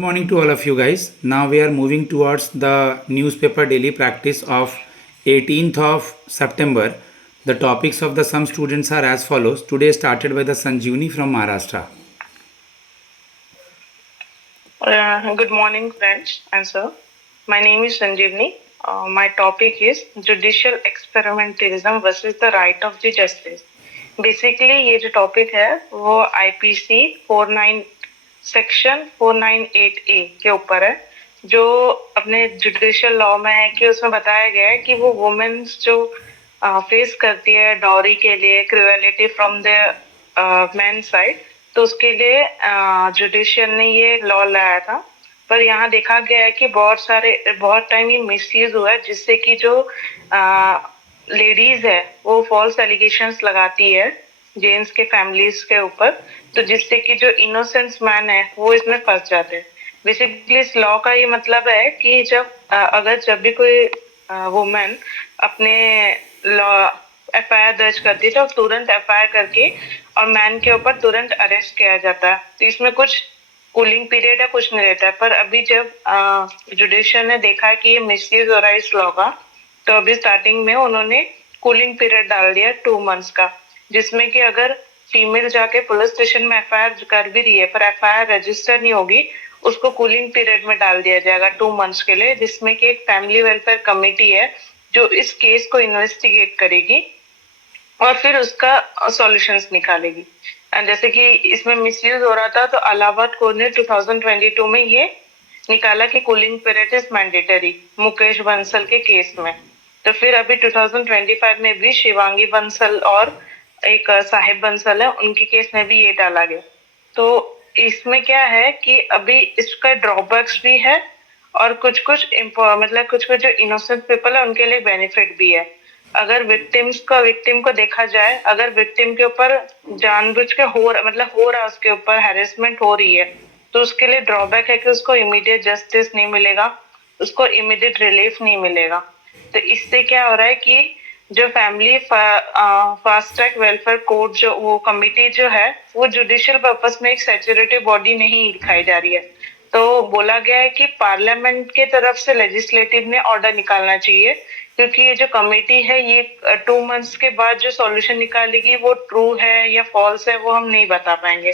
morning to all of you guys. Now we are moving towards the newspaper daily practice of 18th of September. The topics of the some students are as follows. Today started by the Sanjeevani from Maharashtra. Good morning, friends and sir. My name is Sanjeevni. My topic is judicial experimentalism versus the right of the justice. Basically ये जो topic है वो IPC 49 section 498A के ऊपर है, जो अपने judicial law में है कि उसमें बताया गया है कि वो वुमेन्स जो फेस करती है डॉरी के लिए cruelty from the man side, तो उसके लिए जुडिशियल ने ये लॉ लाया था। पर यहाँ देखा गया है कि बहुत टाइम ये मिसयूज हुआ है, जिससे कि जो लेडीज है वो फॉल्स एलिगेशंस लगाती है जेन्स के फैमिलीज के ऊपर, तो जिससे कि जो इनोसेंस मैन है वो इसमें फंस जाते हैं। बेसिकली इस लॉ का ये मतलब है कि जब भी कोई वुमेन अपने लॉ एफआईआर दर्ज करती है तो तुरंत एफआईआर करके और मैन के ऊपर तुरंत अरेस्ट किया जाता है। तो इसमें कुछ कूलिंग पीरियड है, कुछ नहीं रहता है। पर अभी जब जुडिशियल ने देखा है कि ये मिसयूज हो रहा है इस लॉ का, तो अभी स्टार्टिंग में उन्होंने कूलिंग पीरियड डाल दिया 2 मंथ्स का, जिसमें कि अगर फीमेल जाके पुलिस स्टेशन में एफआईआर कर भी रही है पर एफआईआर रजिस्टर नहीं होगी, उसको कूलिंग पीरियड में डाल दिया जाएगा 2 मंथ्स के लिए, जिसमें कि एक फैमिली वेलफेयर कमेटी है जो इस केस को इन्वेस्टिगेट करेगी और फिर उसका सॉल्यूशंस निकालेगी। एंड जैसे कि इसमें मिसयूज हो रहा था, तो इलाहाबाद कोर्ट ने 2022 में ये निकाला कि cooling period is mandatory Mukesh Bansal के केस में। तो फिर अभी 2025 में भी शिवांगी बंसल और एक साहिब बंसल है, उनके केस में भी ये डाला गया। तो इसमें क्या है कि अभी इसका ड्रॉबैक्स भी है और कुछ कुछ जो इनोसेंट पीपल है उनके लिए बेनिफिट भी है। अगर विक्टिम को देखा जाए, अगर विक्टिम के ऊपर जानबूझ के हो रहा उसके ऊपर हैरेसमेंट हो रही है, तो उसके लिए ड्रॉबैक है कि उसको इमीडिएट जस्टिस नहीं मिलेगा, उसको इमीडिएट रिलीफ नहीं मिलेगा। तो इससे क्या हो रहा है कि जो family fast track welfare court जो वो कमिटी जो है वो जुडिशियल पर्पस में एक सैचुरेटरी बॉडी नहीं दिखाई जा रही है। तो बोला गया है कि पार्लियामेंट के तरफ से लेजिस्लेटिव ने ऑर्डर निकालना चाहिए, क्योंकि ये जो कमेटी है ये 2 मंथ्स के बाद जो सॉल्यूशन निकालेगी वो ट्रू है या फॉल्स है वो हम नहीं बता पाएंगे।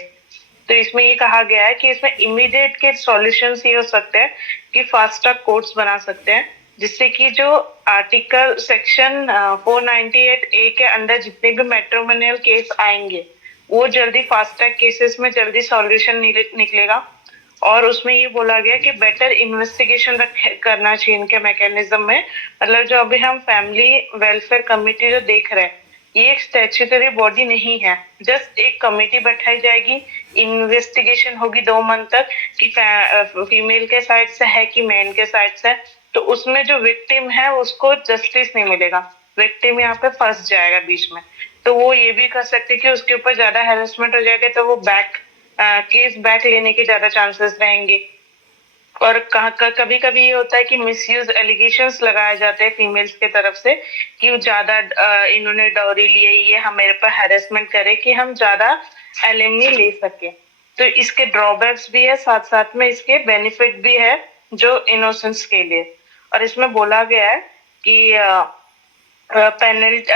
तो इसमें ये कहा गया है कि इसमें इमीडिएट के सॉल्यूशंस ये हो सकते हैं कि फास्ट ट्रैक कोर्ट्स बना सकते हैं, जिससे कि जो आर्टिकल सेक्शन 498A के अंदर जितने भी मैट्रिमोनियल केस आएंगे वो जल्दी फास्ट ट्रैक केसेस में जल्दी सॉल्यूशन निकलेगा। और उसमें ये बोला गया कि बेटर इन्वेस्टिगेशन करना चाहिए इनके मैकेनिज्म में। मतलब जो अभी हम फैमिली वेलफेयर कमेटी जो देख रहे हैं, ये एक स्टैट्यूटरी बॉडी नहीं है, जस्ट एक कमेटी बैठाई जाएगी, इन्वेस्टिगेशन होगी 2 मंथ तक कि फीमेल के साइड से है कि मेन के साइड से है। तो उसमें जो विक्टिम है उसको जस्टिस नहीं मिलेगा, विक्टिम यहाँ पे फंस जाएगा बीच में। तो वो ये भी कर सकते कि उसके ऊपर ज्यादा हेरासमेंट हो जाएगा, तो वो केस बैक लेने के ज्यादा चांसेस रहेंगे। और कभी कभी ये होता है कि मिसयूज एलिगेशंस लगाए जाते हैं फीमेल्स के तरफ से कि ज्यादा इन्होंने डॉरी ली है, ये हमारे पर हैरेसमेंट करे कि हम ज्यादा एलिमनी ले सके। तो इसके ड्रॉबैक्स भी है, साथ साथ में इसके बेनिफिट भी है जो इनोसेंस के लिए। और इसमें बोला गया है कि पेनल्टी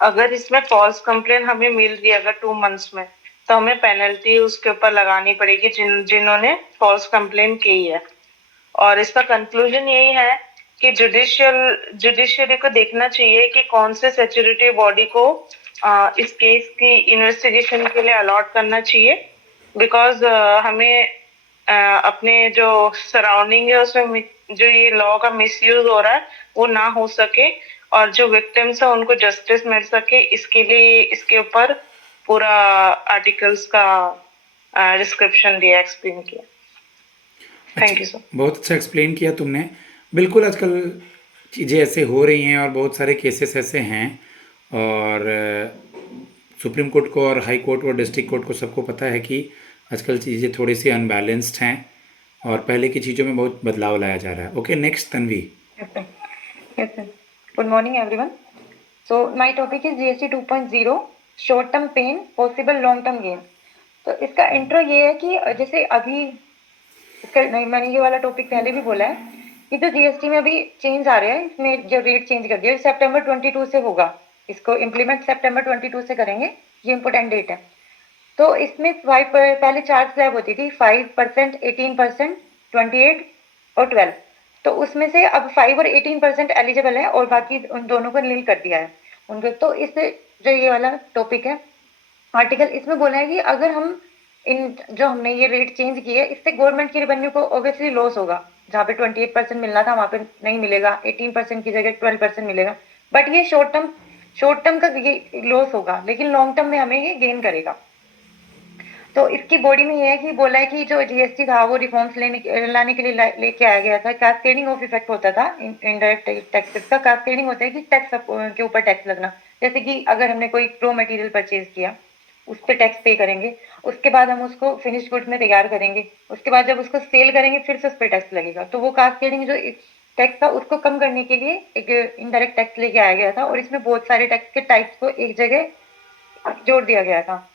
अगर इसमें फॉल्स कंप्लेन हमें मिल रही है अगर 2 मंथ्स में, तो हमें पेनल्टी उसके ऊपर लगानी पड़ेगी जिन्होंने फॉल्स कंप्लेन की है। और इसका कंक्लूजन यही है कि जुडिशियरी को देखना चाहिए कि कौन से सेक्यूरिटी बॉडी को इस केस की इन्वेस्टिगेशन के लिए अलॉट करना चाहिए, बिकॉज हमें अपने जो सराउंडिंग है उसमें जो ये लॉ का मिसयूज हो रहा है वो ना हो सके और जो विक्टिम्स है उनको जस्टिस मिल सके, इसके लिए इसके ऊपर पूरा आर्टिकल्स का डिस्क्रिप्शन दिया, एक्सप्लेन किया। Thank you sir. बहुत अच्छा एक्सप्लेन किया तुमने। बिल्कुल आजकल चीज़ें ऐसे हो रही हैं और बहुत सारे केसेस ऐसे हैं, और सुप्रीम कोर्ट को और हाई कोर्ट और डिस्ट्रिक्ट कोर्ट को सबको पता है कि आजकल चीज़ें थोड़ी सी अनबैलेंस्ड हैं और पहले की चीज़ों में बहुत बदलाव लाया जा रहा है। Okay, next Tanvi. Yes, sir. Good morning, everyone. So my topic is GST 2.0, short term pain, possible long term gain. तो इसका इंट्रो ये है कि जैसे अभी इसका नहीं, मैंने ये वाला टॉपिक पहले भी बोला है कि जो जीएसटी में अभी चेंज आ रहे हैं, इसमें जो रेट चेंज कर दिया सितंबर 22 से होगा, इसको इम्प्लीमेंट सितंबर 22 से करेंगे, ये इंपॉर्टेंट डेट है। तो इसमें पहले 4 स्लैब होती थी, 5%, 18%, 28 और 12। तो उसमें से अब 5 और 18% एलिजिबल है और बाकी उन दोनों को नील कर दिया है उनको। तो इस जो ये वाला टॉपिक है आर्टिकल, इसमें बोला है कि अगर हम इन जो हमने ये रेट चेंज किए, इससे गवर्नमेंट की रेवेन्यू को ऑब्वियसली लॉस होगा। जहाँ पे 28% मिलना था वहाँ पे नहीं मिलेगा, 18% की जगह 12% मिलेगा। बट ये शॉर्ट टर्म का ये लॉस होगा, लेकिन लॉन्ग टर्म में हमें ये गेन करेगा। तो इसकी बॉडी में ये है कि बोला है कि जो जीएसटी था वो रिफॉर्म्स लाने के लिए लेके आया गया था। कैस्केडिंग ऑफ इफेक्ट होता था इनडायरेक्ट टैक्सेस का। कैस्केडिंग होता है कि टैक्स के ऊपर टैक्स लगना। जैसे कि अगर हमने कोई रॉ मटेरियल परचेज किया, उस पर टैक्स पे करेंगे, उसके बाद हम उसको फिनिश गुड्स में तैयार करेंगे, उसके बाद जब उसको सेल करेंगे फिर से उस पर टैक्स लगेगा। तो वो कैस्केडिंग जो टैक्स था उसको कम करने के लिए एक इनडायरेक्ट टैक्स लेके आया गया था, और इसमें बहुत सारे टैक्स के टाइप्स को एक जगह जोड़ दिया गया था।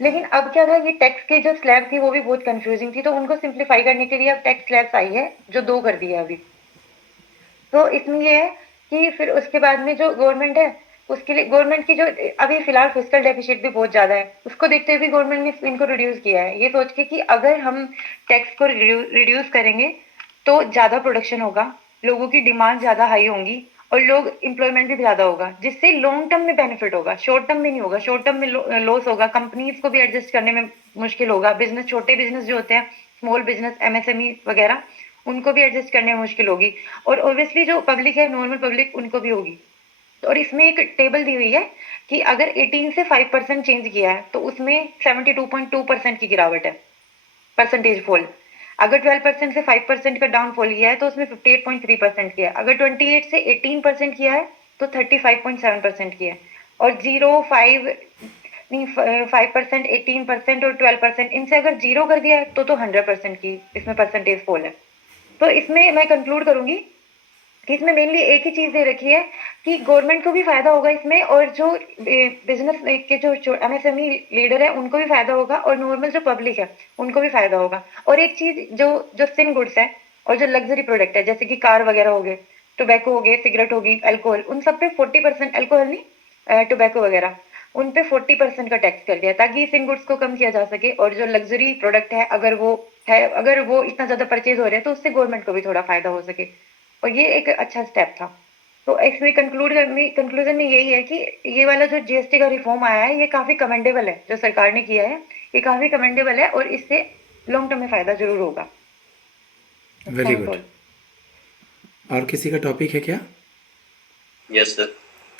लेकिन अब क्या था, ये टैक्स के जो स्लैब थी वो भी बहुत कंफ्यूजिंग थी, तो उनको सिंप्लीफाई करने के लिए अब टैक्स स्लैब्स आई है जो 2 कर दिया अभी। तो इसमें ये है कि फिर उसके बाद में जो गवर्नमेंट है, उसके लिए गवर्नमेंट की जो अभी फिलहाल फिस्कल डेफिसिट भी बहुत ज़्यादा है, उसको देखते हुए गवर्नमेंट ने इनको रिड्यूस किया है, ये सोच के कि अगर हम टैक्स को रिड्यूस करेंगे तो ज़्यादा प्रोडक्शन होगा, लोगों की डिमांड ज़्यादा हाई होंगी और लोग एम्प्लॉयमेंट भी ज़्यादा होगा, जिससे लॉन्ग टर्म में बेनिफिट होगा, शॉर्ट टर्म में नहीं होगा। शॉर्ट टर्म में लॉस होगा, कंपनीज को भी एडजस्ट करने में मुश्किल होगा, बिजनेस, छोटे बिजनेस जो होते हैं, स्मॉल बिजनेस, एमएसएमई वगैरह, उनको भी एडजस्ट करने में मुश्किल होगी, और ऑब्वियसली जो पब्लिक है, नॉर्मल पब्लिक, उनको भी होगी। और इसमें एक टेबल दी हुई है कि अगर 18 से 5% चेंज किया है तो उसमें 72.2% की गिरावट है, परसेंटेज फॉल। अगर 12% से 5% का डाउनफॉल किया है तो उसमें 58.3% किया है। अगर 28 से 18% किया है तो 35.7% किया है। और 0, 5 नहीं, 5%, 18% और 12%, इनसे अगर 0 कर दिया है तो 100% की इसमें परसेंटेज फॉल है। तो इसमें मैं कंक्लूड करूंगी कि इसमें मेनली एक ही चीज दे रखी है कि गवर्नमेंट को भी फायदा होगा इसमें, और जो बिजनेस के जो एमएसएमई लीडर है उनको भी फायदा होगा, और नॉर्मल जो पब्लिक है उनको भी फायदा होगा। और एक चीज जो जो सिन गुड्स है और जो लग्जरी प्रोडक्ट है, जैसे कि कार वगैरह हो गए, टोबैको हो गए, सिगरेट होगी, अल्कोहल, उन सब पे 40%, अल्कोहल नहीं, टोबैको वगैरह, उन पे 40% का टैक्स कर दिया, ताकि इस इन गुड्स को कम किया जा सके। और जो लग्जरी प्रोडक्ट है, अगर वो इतना ज्यादा परचेज हो रहे हैं तो उससे गवर्नमेंट को भी थोड़ा फायदा हो सके, और ये एक अच्छा स्टेप था। तो इसमें कंक्लूजन में यही है कि ये वाला जो जीएसटी का रिफॉर्म आया है ये काफी कमेंडेबल है, जो सरकार ने किया है ये काफी कमेंडेबल है, और इससे लॉन्ग टर्म में फायदा जरूर होगा। Very thanks good. ऑल। और किसी का टॉपिक है क्या? Yes, sir.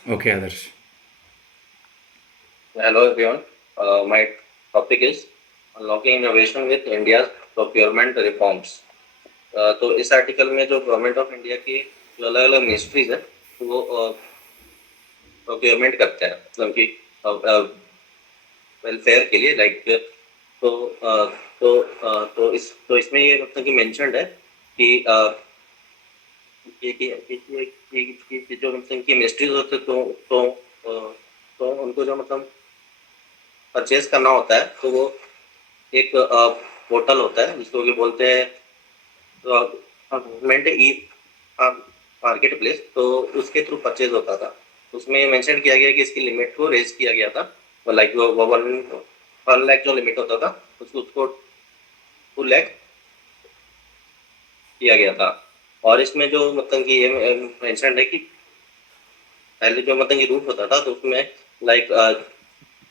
Okay Adarsh. Hello, everyone. My topic is unlocking innovation with India's procurement reforms. तो इस आर्टिकल में जो गवर्नमेंट ऑफ इंडिया की जो अलग अलग मिनिस्ट्रीज है वो प्रोक्योरमेंट करते हैं, मतलब कि वेलफेयर के लिए, लाइक तो तो इसमें ये मतलब कि मेंशन्ड है कि जो मतलब कि मिनिस्ट्रीज होते तो उनको जो मतलब परचेज करना होता है तो वो एक पोर्टल होता है जिसको कि बोलते हैं गवर्नमेंट ई मार्केट प्लेस, तो उसके थ्रू परचेज होता था। उसमें मेंशन किया गया कि इसकी लिमिट को रेज किया गया था, लाइक वो 1 लाख जो लिमिट होता था उसको 2 लाख किया गया था। और इसमें जो मतलब कि ये मेंशन है कि पहले जो मतलब कि रूट होता था तो उसमें लाइक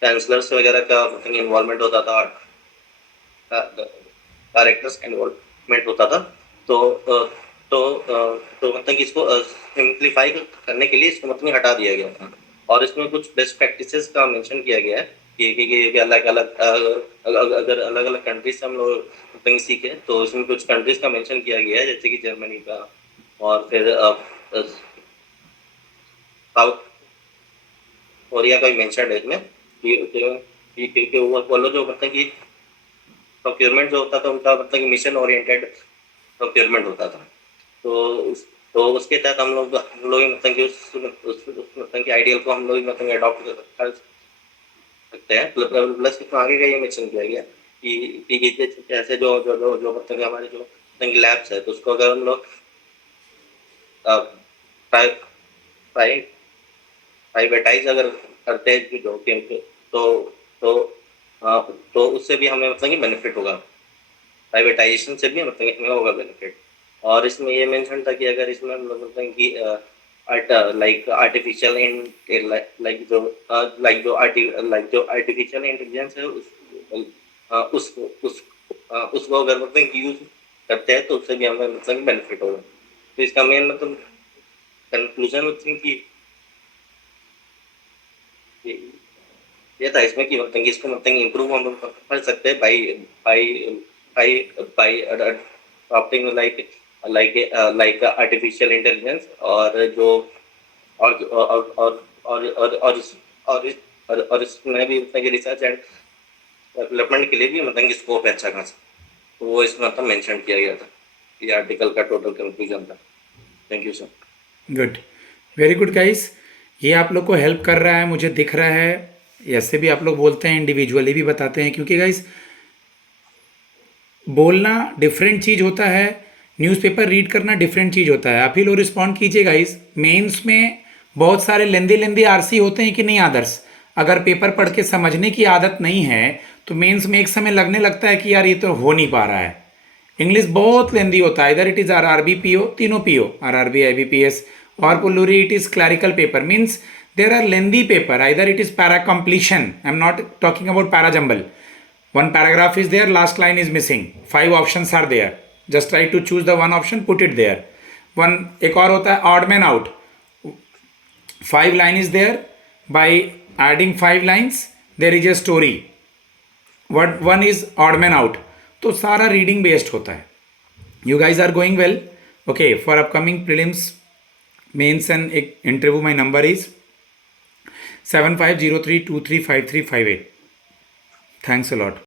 कैंसलर्स वगैरह का मतलब इन्वॉल्वमेंट होता था, डायरेक्टर्स इन्वॉल्वमेंट होता था। तो मतलब कि इसको सिंप्लीफाई करने के लिए इसको मतलब हटा दिया गया था। और इसमें कुछ बेस्ट प्रैक्टिसेस का मेंशन किया गया है कि अलग अलग अगर अलग अलग कंट्रीज से हम लोग मतलब सीखे तो इसमें कुछ कंट्रीज का मेंशन किया गया है, जैसे कि जर्मनी का, और फिर साउथ कोरिया का भी मेंशन है इसमें कि वो लोग जो मतलब कि प्रोक्योरमेंट जो होता था उनका मतलब कि मिशन ओरिएंटेड प्रोक्योरमेंट होता था। तो उसके तहत हम लोग मतलब कि उस मतलब कि आइडियल को हम लोग मतलब अडॉप्ट कर सकते हैं। प्लस इसमें आगे का ये मेंशन किया गया कि जैसे जो जो जो जो मतलब कि हमारे जो लैब्स है, तो उसको अगर हम लोग प्राइवेटाइज अगर करते हैं कि जो कि तो तो तो उससे भी हमें मतलब कि बेनिफिट होगा। प्राइवेटाइजेशन से भी मतलब कि हमें होगा बेनिफिट। और इसमें ये मेंशन था कि अगर इसमें हम लोग बोलते हैं कि लाइक आर्टिफिशियल इन लाइक जो आर्टिफिशियल इंटेलिजेंस है उसको अगर मतलब कि यूज करते हैं तो उससे भी हमें मतलब बेनिफिट होगा। तो इसका मेन मतलब कंक्लूजन मतलब कि ये था इसमें कि मतलब कि इसको मतलब इम्प्रूव हम लोग कर सकते हैं by by by by adopting like artificial intelligence. और जो और इसमें भी मतलब कि रिसर्च एंड डेवलपमेंट के लिए भी मतलब कि स्कोप है अच्छा खासा। तो वो इसमें मतलब मेंशन किया गया था। ये आर्टिकल का टोटल कंक्लूजन था। Thank you sir. Good, very good guys. ये आप लोग को हेल्प कर रहा है, मुझे दिख रहा है। ऐसे भी आप लोग बोलते हैं, इंडिविजुअली भी बताते हैं, क्योंकि गाइस बोलना डिफरेंट चीज़ होता है, न्यूज़पेपर रीड करना डिफरेंट चीज़ होता है। आप ही लोग रिस्पॉन्ड कीजिए गाइस। मेंस में बहुत सारे लेंदी लेंदी आरसी होते हैं कि नहीं आदर्श? अगर पेपर पढ़ के समझने की आदत नहीं है तो मेंस में एक समय लगने लगता है कि यार ये तो हो नहीं पा रहा है। इंग्लिश बहुत लेंदी होता है, इधर इट इज़ आरआरबी पीओ, तीनों पीओ, आरआरबी आईबीपीएस और पुल्लूरी it is clerical paper. Means there are lengthy paper, either it is para completion, I'm not talking about para jumble. One paragraph is there, last line is missing, 5 options are there, just try to choose the one option, put it there. One एक और होता है odd man out, 5 line is there, by adding 5 lines there is a story, what one is odd man out. तो सारा reading based होता है. You guys are going well. Okay, for upcoming prelims, mains and interview, my number is 7503235358. Thanks a lot.